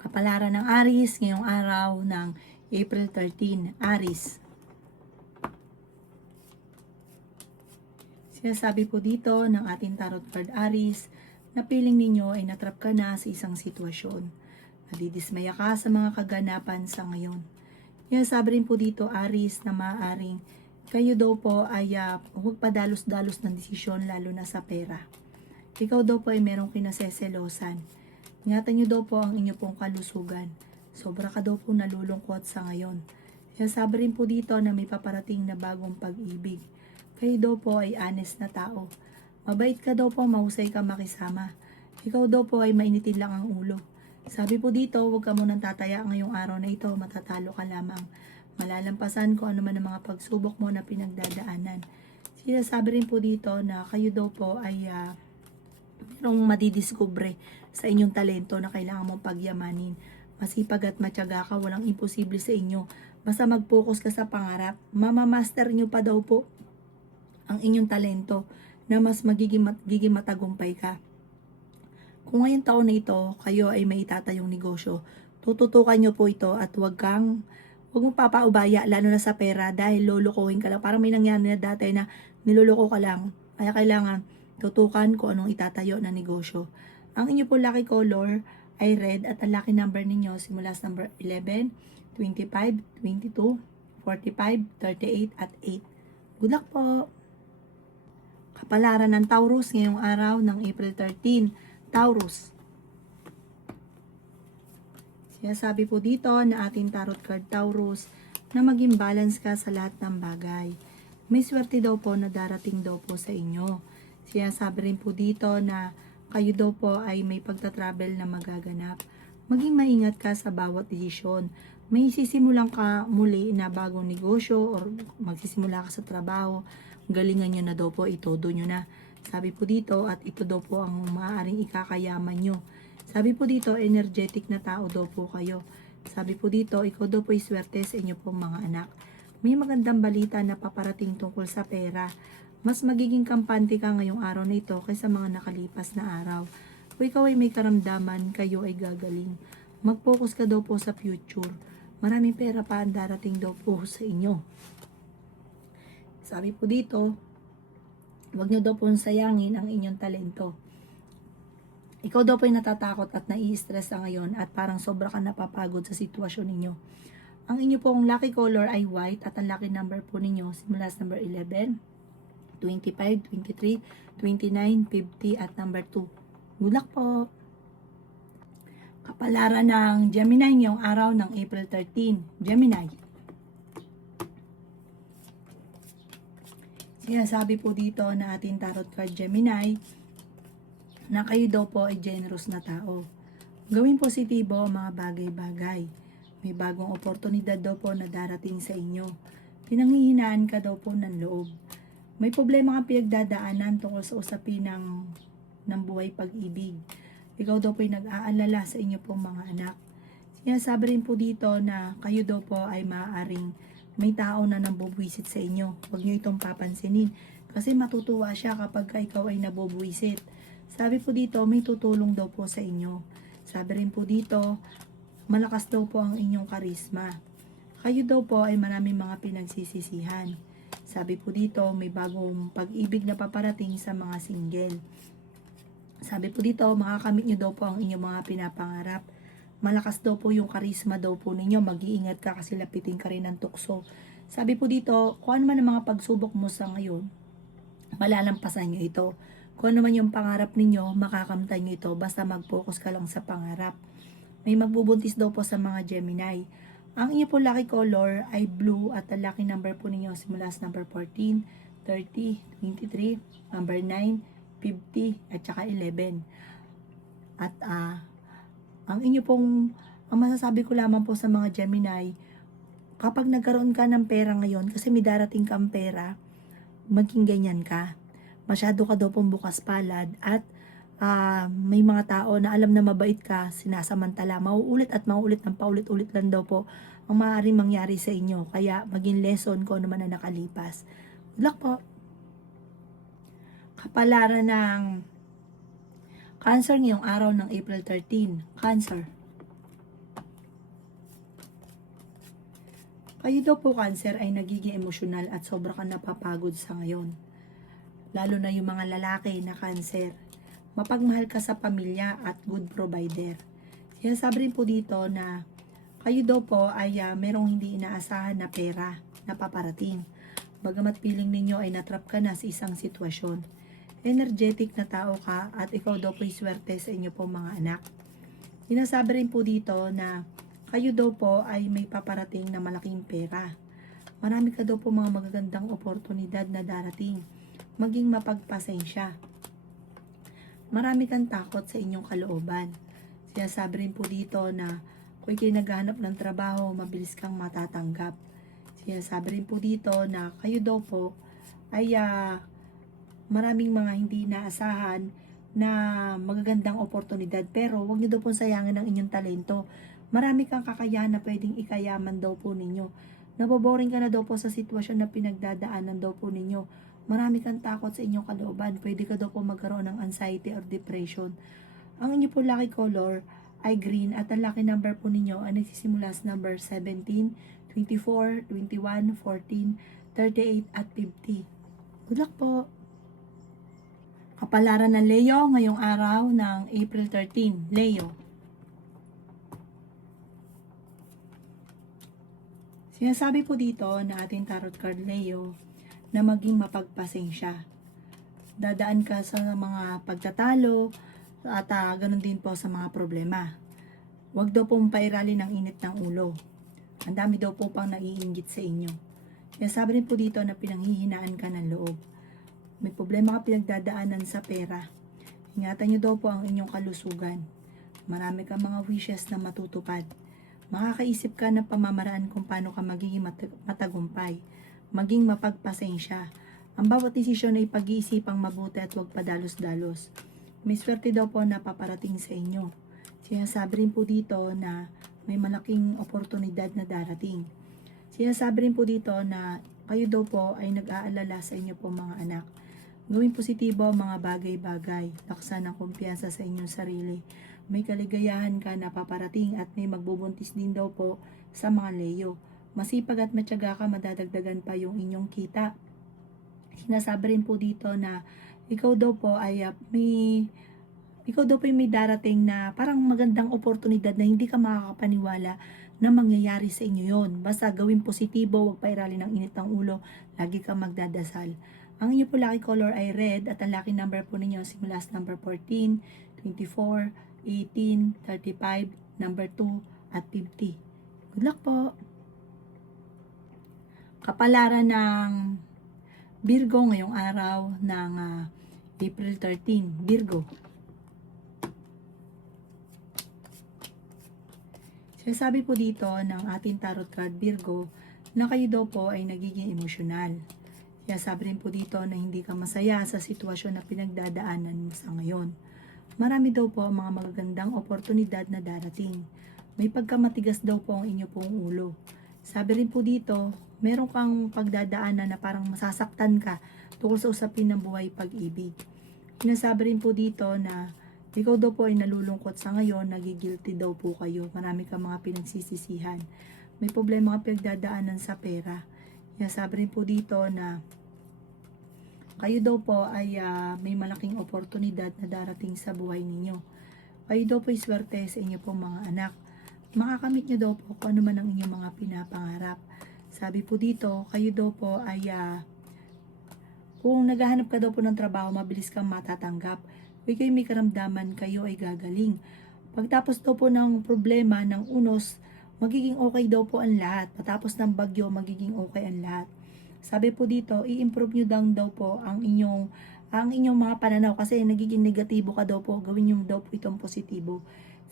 Kapalaran ng Aries ngayong araw ng April 13, Aries. Sinasabi po dito ng ating tarot card Aries na piling ninyo ay natrap ka na sa isang sitwasyon. Nadidismaya ka sa mga kaganapan sa ngayon. Sinasabi rin po dito Aries na maaaring kayo daw po ay huwag padalos-dalos ng desisyon lalo na sa pera. Ikaw daw po ay merong kinaseselosan. Ingatan nyo daw po ang inyo pong kalusugan. Sobra ka daw po nalulungkot sa ngayon. Sinasabi rin po dito na may paparating na bagong pag-ibig. Kayo daw po ay honest na tao. Mabait ka daw po, mahusay ka makisama. Ikaw daw po ay mainitin lang ang ulo. Sabi po dito, huwag ka munang tataya ngayong araw na ito, matatalo ka lamang. Malalampasan ko ano man ang mga pagsubok mo na pinagdadaanan. Sinasabi rin po dito na kayo daw po ay merong madidiskubre sa inyong talento na kailangan mong pagyamanin. Masipag at matyaga ka, walang imposible sa inyo. Basta mag-focus ka sa pangarap, mamamaster nyo pa daw po ang inyong talento na mas magiging matagumpay ka. Kung ngayong taon na ito, kayo ay may itatayong negosyo, tututukan nyo po ito at huwag mong papaubaya, lalo na sa pera, dahil lulukuhin ka lang. Parang may nangyari na dati na niluloko ka lang. Kaya kailangan tutukan kung anong itatayo na negosyo. Ang inyo po lucky color ay red at ang lucky number ninyo simula sa number 11, 25, 22, 45, 38 at 8. Good luck po! Kapalaran ng Taurus ngayong araw ng April 13. Taurus. Sinasabi po dito na ating tarot card Taurus na maging balance ka sa lahat ng bagay. May swerte daw po na darating daw po sa inyo. Sinasabi rin po dito na kayo daw po ay may pagta-travel na magaganap. Maging maingat ka sa bawat desisyon. May sisimulan ka muli na bagong negosyo or magsisimula ka sa trabaho. Galingan nyo na daw po, itodo nyo na. Sabi po dito at ito daw po ang maaaring ikakayaman nyo. Sabi po dito, energetic na tao daw po kayo. Sabi po dito, ikaw daw po ay swerte sa inyo pong mga anak. May magandang balita na paparating tungkol sa pera. Mas magiging kampante ka ngayong araw na ito kaysa mga nakalipas na araw. Kung ikaw ay may karamdaman, kayo ay gagaling. Mag-focus ka daw po sa future. Maraming pera pa ang darating daw po sa inyo. Sabi po dito, huwag nyo daw po sayangin ang inyong talento. Ikaw daw po ay natatakot at nai-stress sa ngayon at parang sobra ka napapagod sa sitwasyon ninyo. Ang inyo pong lucky color ay white at ang lucky number po ninyo simula sa number 11, 25, 23, 29, 50 at number 2. Good luck po! Kapalaran ng Gemini ngayong araw ng April 13. Gemini. Sinasabi po dito na ating tarot card Gemini na kayo daw po ay generous na tao. Gawin positibo ang mga bagay-bagay. May bagong oportunidad daw po na darating sa inyo. Pinanghihinaan ka daw po ng loob. May problema kang pinagdadaanan tungkol sa usapin ng buhay pag-ibig. Ikaw daw po ay nag-aalala sa inyo pong mga anak. Sinasabi rin po dito na kayo daw po ay maaaring may tao na nambubwisit sa inyo. Huwag nyo itong papansinin kasi matutuwa siya kapag ikaw ay nabubwisit. Sabi po dito, may tutulong daw po sa inyo. Sabi rin po dito, malakas daw po ang inyong karisma. Kayo daw po ay maraming mga pinagsisisihan. Sabi po dito, may bagong pag-ibig na paparating sa mga single. Sabi po dito, makakamit nyo daw po ang inyong mga pinapangarap. Malakas daw po yung karisma daw po ninyo. Mag-iingat ka kasi lapitin ka rin ng tukso. Sabi po dito, kung ano man ang mga pagsubok mo sa ngayon, malalampasan nyo ito. Kung ano man yung pangarap ninyo, makakamtan nyo ito. Basta mag-focus ka lang sa pangarap. May magbubuntis daw po sa mga Gemini. Ang inyo po lucky color ay blue at ang lucky number po ninyo simula sa number 14, 30, 23, number 9, 50, at saka 11. At ang inyo pong, ang masasabi ko lamang po sa mga Gemini, kapag nagkaroon ka ng pera ngayon, kasi may darating kang pera, maging ganyan ka. Masyado ka daw pong bukas palad at may mga tao na alam na mabait ka, sinasamantala, mauulit at mauulit ng paulit-ulit lang daw po ang maaaring mangyari sa inyo. Kaya maging lesson ko naman na nakalipas. Good luck po! Kapalaran ng Cancer ngayong araw ng April 13. Cancer. Kayo daw po Cancer ay nagiging emosyonal at sobra kang napapagod sa ngayon. Lalo na yung mga lalaki na Cancer. Mapagmahal ka sa pamilya at good provider. Sinasabi rin po dito na kayo daw po ay merong hindi inaasahan na pera na paparating. Bagamat feeling ninyo ay natrap ka na sa isang sitwasyon. Energetic na tao ka at ikaw daw po ay swerte sa inyo po mga anak. Sinasabi rin po dito na kayo daw po ay may paparating na malaking pera. Marami ka daw po mga magagandang oportunidad na darating. Maging mapagpasensya. Marami kang takot sa inyong kalooban. Sinasabi rin po dito na kung ikay naghahanap ng trabaho, mabilis kang matatanggap. Sinasabi rin po dito na kayo daw po ay maraming mga hindi inaasahan na magagandang oportunidad, pero huwag niyo daw po sayangin ang inyong talento. Marami kang kakayahan na pwedeng ikayaman daw po ninyo. Naboboring ka na daw po sa sitwasyon na pinagdadaanan daw po ninyo. Marami kang takot sa inyong kalooban. Pwede ka daw po magkaroon ng anxiety or depression. Ang inyo po lucky color ay green at ang lucky number po ninyo ay nagsisimula sa number 17, 24, 21, 14, 38 at 50. Good luck po! Kapalaran ng Leo ngayong araw ng April 13. Leo. Sinasabi po dito na ating tarot card Leo na maging mapagpasensya. Dadaan ka sa mga pagtatalo at ganun din po sa mga problema. Huwag daw pong pairali ng init ng ulo. Ang dami daw po pang naiinggit sa inyo. Sinasabi rin po dito na pinanghihinaan ka ng loob. May problema ka pinagdadaanan sa pera. Ingatan nyo daw po ang inyong kalusugan. Marami kang mga wishes na matutupad. Makakaisip ka ng pamamaraan kung paano ka magiging matagumpay. Maging mapagpasensya. Ang bawat desisyon ay pag-iisipang mabuti at huwag padalos-dalos. May swerte daw po na paparating sa inyo. Sinasabi rin po dito na may malaking oportunidad na darating. Sinasabi rin po dito na kayo daw po ay nag-aalala sa inyo po mga anak. Gawing positibo ang mga bagay-bagay. Laksan ang kumpiyansa sa inyong sarili. May kaligayahan ka na paparating at may magbubuntis din daw po sa mga Leo. Masipag at matyaga ka, madadagdagan pa yung inyong kita. Sinasabi rin po dito na ikaw daw po ay may darating na parang magandang oportunidad na hindi ka makakapaniwala na mangyayari sa inyo yon. Basta gawin positibo, huwag pairali ng init ng ulo, lagi kang magdadasal. Ang inyo po lucky color ay red at ang lucky number po ninyo simula sa number 14, 24, 18, 35, number 2, at 50. Good luck po! Kapalaran ng Virgo ngayong araw ng April 13. Virgo. Sinasabi po dito ng ating tarot card Virgo na kayo daw po ay nagiging emosyonal. Sinasabi rin po dito na hindi ka masaya sa sitwasyon na pinagdadaanan mo sa ngayon. Marami daw po ang mga magagandang oportunidad na darating. May pagkamatigas daw po ang inyo pong ulo. Sabi rin po dito, meron kang pagdadaanan na parang masasaktan ka tungkol sa usapin ng buhay pag-ibig. Sinasabi rin po dito na ikaw daw po ay nalulungkot sa ngayon, nagigilty daw po kayo. Marami kang mga pinagsisisihan. May problema ka pinagdadaanan sa pera. Sinasabi rin po dito na kayo daw po ay may malaking oportunidad na darating sa buhay ninyo. Kayo daw po ay swerte sa inyo pong mga anak. Makakamit nyo daw po kung ano man ang inyong mga pinapangarap. Sabi po dito, kayo daw po ay kung naghahanap ka daw po ng trabaho, mabilis kang matatanggap. Kung kayo may karamdaman, kayo ay gagaling. Pagtapos daw po ng problema ng unos, magiging okay daw po ang lahat. Patapos ng bagyo, magiging okay ang lahat. Sabi po dito, i-improve nyo daw po ang inyong mga pananaw kasi nagiging negatibo ka daw po, gawin nyo daw po itong positibo.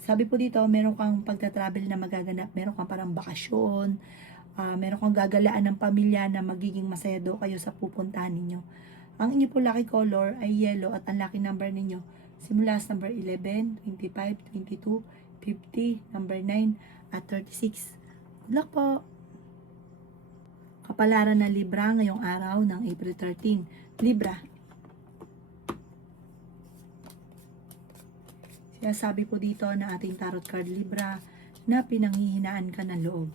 Sabi po dito, meron kang pagta-travel na magaganap, meron kang parang bakasyon, meron kang gagalaan ng pamilya na magiging masaya daw kayo sa pupuntahan ninyo. Ang inyo po lucky color ay yellow at ang lucky number ninyo simula sa number 11, 25, 22, 50, number 9 at 36. Good luck po! Kapalaran ng Libra ngayong araw ng April 13. Libra. Sinasabi po dito na ating tarot card Libra na pinanghihinaan ka ng loob.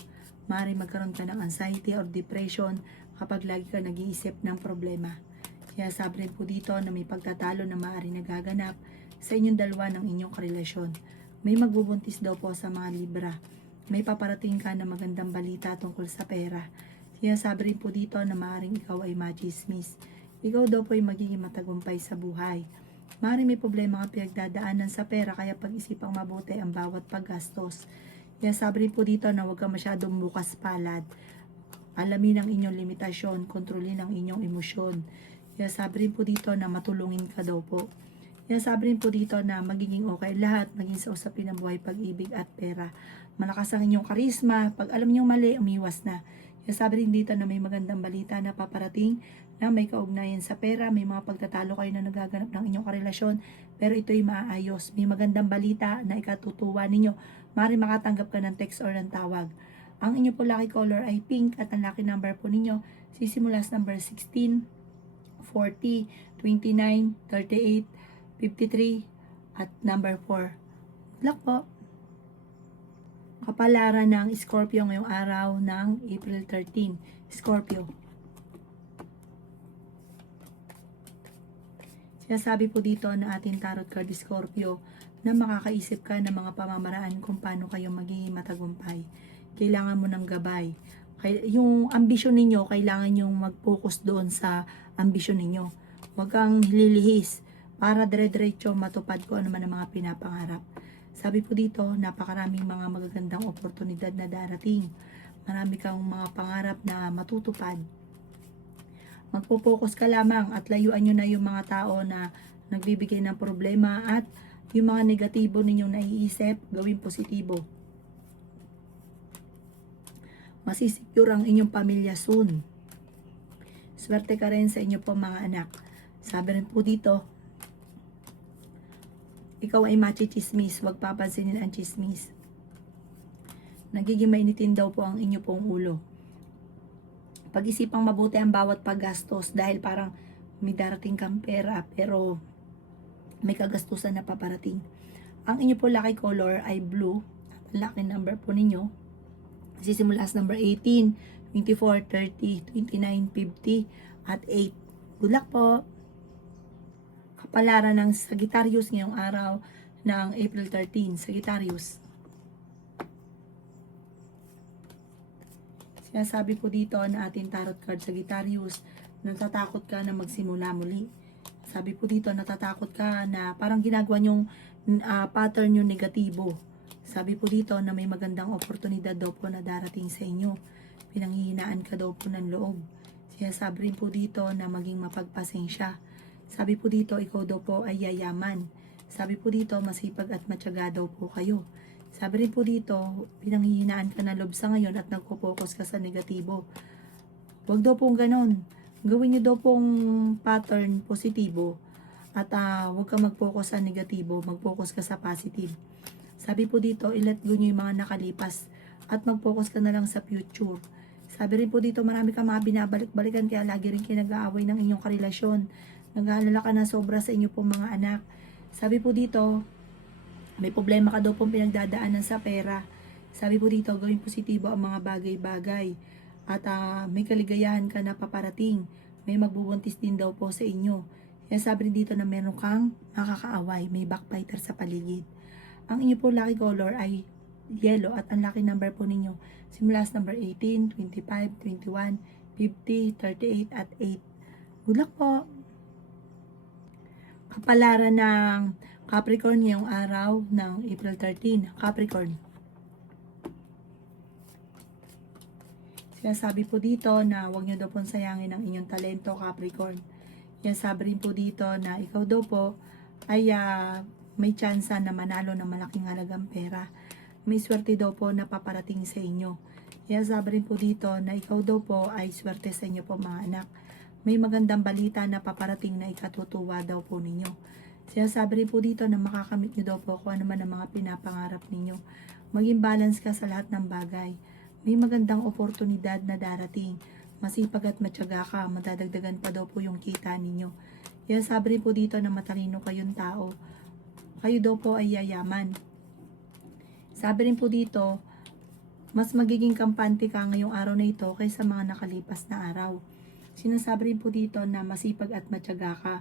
Maaaring magkaroon ka ng anxiety or depression kapag lagi ka nag-iisip ng problema. Kaya sabi rin po dito na may pagtatalo na maaaring nagaganap sa inyong dalawa ng inyong karelasyon. May magbubuntis daw po sa mga Libra. May paparating ka na magandang balita tungkol sa pera. Kaya sabi rin po dito na maaaring ikaw ay machismis. Ikaw daw po ay magiging matagumpay sa buhay. Maaaring may problema ka pinagdadaanan sa pera kaya pag-isipang mabuti ang bawat paggastos. Kaya sabi rin po dito na huwag ka masyadong bukas palad. Alamin ang inyong limitasyon, kontrolin ang inyong emosyon. Kaya sabi rin po dito na matulungin ka daw po. Kaya sabi rin po dito na magiging okay lahat, maging sa usapin ng buhay, pag-ibig at pera. Malakas ang inyong karisma, pag alam niyo mali, umiwas na. Kaya sabi rin dito na may magandang balita na paparating na may kaugnayan sa pera, may mga pagtatalo kayo na nagaganap ng inyong karelasyon, pero ito'y maayos. May magandang balita na ikatutuwa ninyo. Maaaring makatanggap ka ng text or ng tawag. Ang inyo po lucky color ay pink at ang lucky number po ninyo sisimula sa number 16, 40, 29, 38, 53, at number 4. Good luck po! Kapalaran ng Scorpio ngayong araw ng April 13. Scorpio. Sinasabi po dito na ating tarot card Scorpio na makakaisip ka ng mga pamamaraan kung paano kayo magiging matagumpay. Kailangan mo ng gabay. Yung ambisyon ninyo, kailangan nyong mag-focus doon sa ambisyon ninyo. Huwag kang lilihis para dire-diretso matupad ko ano man ang mga pinapangarap. Sabi po dito, napakaraming mga magagandang oportunidad na darating. Marami kang mga pangarap na matutupad. Magpo-focus ka lamang at layuan nyo na yung mga tao na nagbibigay ng problema at yung mga negatibo ninyong naiisip, gawing positibo. Masisecure ang inyong pamilya soon. Swerte ka rin sa inyo po mga anak. Sabi rin po dito, ikaw ay machismis, huwag papansinin ang chismis. Nagiging mainitin daw po ang inyo pong ulo. Pag-isipang mabuti ang bawat paggastos dahil parang may darating kang pera pero may kagastusan na paparating. Ang inyo po lucky color ay blue. Ang lucky number po ninyo sisimula sa number 18, 24, 30, 29, 50, at 8. Good luck po! Kapalaran ng Sagittarius ngayong araw ng April 13. Sagittarius. Sinasabi po dito na ating tarot card Sagittarius, natatakot ka na magsimula muli. Sabi po dito, natatakot ka na parang ginagawa nyong pattern yung negatibo. Sabi po dito na may magandang oportunidad daw po na darating sa inyo. Pinanghihinaan ka daw po ng loob. Sinasabi rin po dito na maging mapagpasensya. Sabi po dito, ikaw daw po ay yayaman. Sabi po dito, masipag at matyaga daw po kayo. Sabi rin po dito, pinanghihinaan ka ng loob sa ngayon at nagpo-focus ka sa negatibo. Huwag daw pong ganon. Gawin nyo daw pong pattern positibo. At huwag ka mag-focus sa negatibo, mag-focus ka sa positive. Sabi po dito, i-let go nyo yung mga nakalipas at mag-focus ka na lang sa future. Sabi rin po dito, marami kang mga binabalik-balikan kaya lagi rin kayo nag-aaway ng inyong karelasyon. Nag-aalala ka na sobra sa inyo pong mga anak. Sabi po dito, may problema ka daw pong pinagdadaanan sa pera. Sabi po dito, gawing positibo ang mga bagay-bagay. At may kaligayahan ka na paparating. May magbubuntis din daw po sa inyo. Kaya sabi rin dito na meron kang makakaaway. May backbiter sa paligid. Ang inyo po lucky color ay yellow at ang lucky number po ninyo simula sa number 18, 25, 21, 50, 38 at 8. Good luck po! Kapalaran ng Capricorn ngayong araw ng April 13. Capricorn. Sinasabi po dito na huwag nyo daw pong sayangin ang inyong talento, Capricorn. Yan sabi rin po dito na ikaw daw po ay may tsansa na manalo ng malaking halagang pera. May swerte daw po na paparating sa inyo. Yan sabi rin po dito na ikaw daw po ay swerte sa inyo po mga anak. May magandang balita na paparating na ikatutuwa daw po ninyo. Sinasabi rin po dito na makakamit nyo daw po kung ano man ang mga pinapangarap ninyo. Maging balance ka sa lahat ng bagay. May magandang oportunidad na darating. Masipag at matyaga ka, madadagdagan pa daw po yung kita ninyo. Kaya sabi rin po dito na matalino kayong tao. Kayo daw po ay yayaman. Sabi rin po dito, Mas magiging kampante ka ngayong araw na ito kaysa mga nakalipas na araw. Sinasabi rin po dito na masipag at matyaga ka.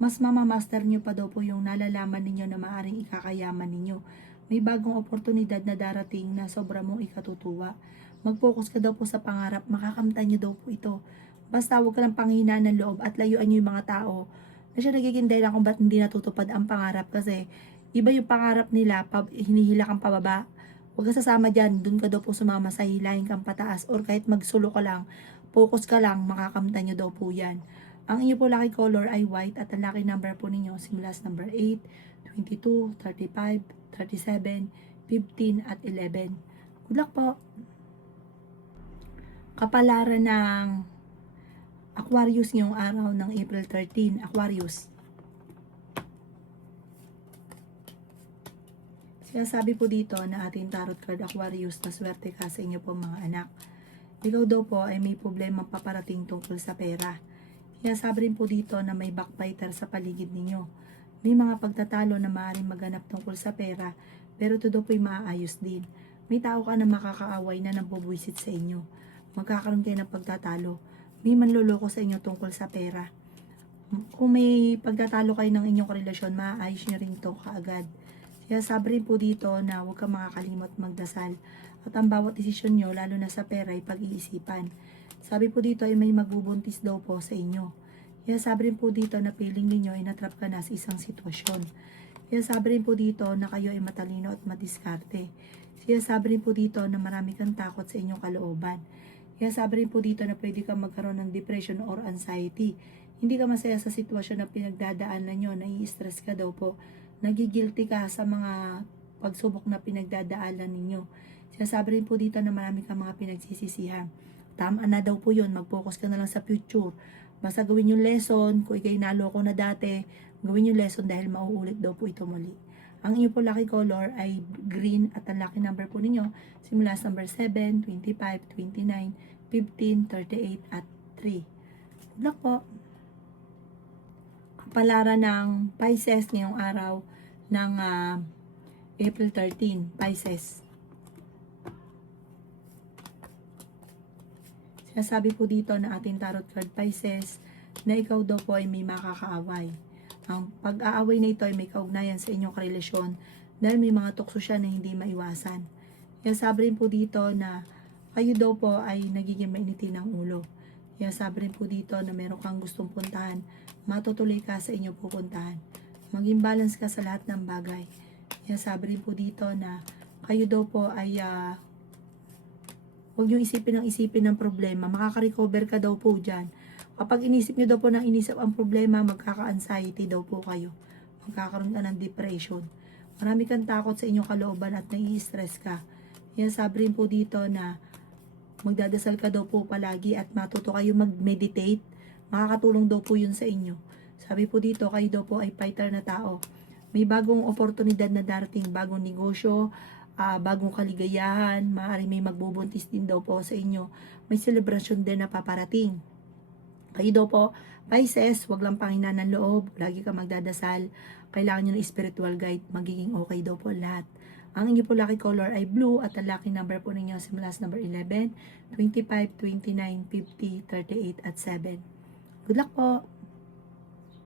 Mas mamamaster nyo pa daw po yung nalalaman ninyo na maaring ikakayaman ninyo. May bagong oportunidad na darating na sobra mong ikatutuwa. Mag-focus ka daw po sa pangarap, makakamtan nyo daw po ito. Basta huwag ka lang panghinaan ng loob at layuan nyo yung mga tao na siya nagiging dahilan kung ba't hindi natutupad ang pangarap kasi iba yung pangarap nila, hinihila kang pababa. Huwag ka sasama dyan, dun ka daw po sumama sa hilahin kang pataas or kahit magsulo ka lang, focus ka lang, makakamtan nyo daw po yan. Ang inyo po lucky color ay white at ang lucky number po ninyo simula sa number 8, 22, 35, 37, 15 at 11. Good luck po! Kapalaran ng Aquarius ngayong araw ng April 13, Aquarius. Sinasabi po dito na ating tarot card Aquarius na swerte ka sa inyo po mga anak. Ikaw daw po ay may problema paparating tungkol sa pera. Sinasabi rin po dito na may backbiter sa paligid ninyo. May mga pagtatalo na maaaring maganap tungkol sa pera, pero ito daw po ay maaayos din. May tao ka na makakaaway na nambubwisit sa inyo. Magkakaroon kayo ng pagtatalo. May manloloko sa inyo tungkol sa pera. Kung may pagtatalo kayo ng inyong relasyon, maaayos nyo rin ito kaagad. Kaya sabi rin po dito na huwag kang makakalimot magdasal at ang bawat desisyon nyo, lalo na sa pera, ay pag-iisipan. Sabi po dito ay may magbubuntis daw po sa inyo. Kaya sabi rin po dito na feeling ninyo ay natrap ka na sa isang sitwasyon. Kaya sabi rin po dito na kayo ay matalino at madiskarte. Kaya sabi rin po dito na marami kang takot sa inyong kalooban. Kaya sabi rin po dito na pwede kang magkaroon ng depression or anxiety. Hindi ka masaya sa sitwasyon na pinagdadaanan nyo, nai-stress ka daw po. Nagigilty ka sa mga pagsubok na pinagdadaanan ninyo. Sinasabi rin po dito na marami kang mga pinagsisisihan. Tama na daw po yun, mag-focus ka na lang sa future. Basta gawin yung lesson, kung ikay naloko na dati, gawin yung lesson dahil mauulit daw po ito muli. Ang inyo po lucky color ay green at ang lucky number po ninyo simula sa number 7, 25, 29, 15, 38 at 3. Good luck po! Kapalaran ng Pisces ngayong araw ng April 13, Pisces. Sinasabi po dito na ating tarot card Pisces na ikaw daw po ay may makakaaway. Ang pag-aaway na ito ay may kaugnayan sa inyong karelasyon dahil may mga tukso siya na hindi maiwasan. Kaya sabi rin po dito na kayo daw po ay nagiging mainitin ng ulo. Kaya sabi rin po dito na meron kang gustong puntahan, matutuloy ka sa inyong pupuntahan. Maging balance ka sa lahat ng bagay. Kaya sabi rin po dito na kayo daw po ay huwag yung isipin ng problema. Makaka-recover ka daw po dyan. Kapag inisip nyo daw po ng inisip ang problema, magkaka-anxiety daw po kayo. Magkakaroon ka ng depression. Marami kang takot sa inyong kalooban at nai-stress ka. Kaya sabi rin po dito na magdadasal ka daw po palagi at matuto kayo mag-meditate. Makakatulong daw po yun sa inyo. Sabi po dito, kayo daw po ay fighter na tao. May bagong oportunidad na darating, bagong negosyo, bagong kaligayahan, maaari may magbubuntis din daw po sa inyo. May celebration din na paparating. Kayo daw po, Pisces, wag lang panghinaan ng loob, lagi ka magdadasal, kailangan nyo ng spiritual guide, magiging okay daw po lahat. Ang inyo po lucky color ay blue at ang lucky number po ninyo simula sa number 11, 25, 29, 50, 38 at 7. Good luck po!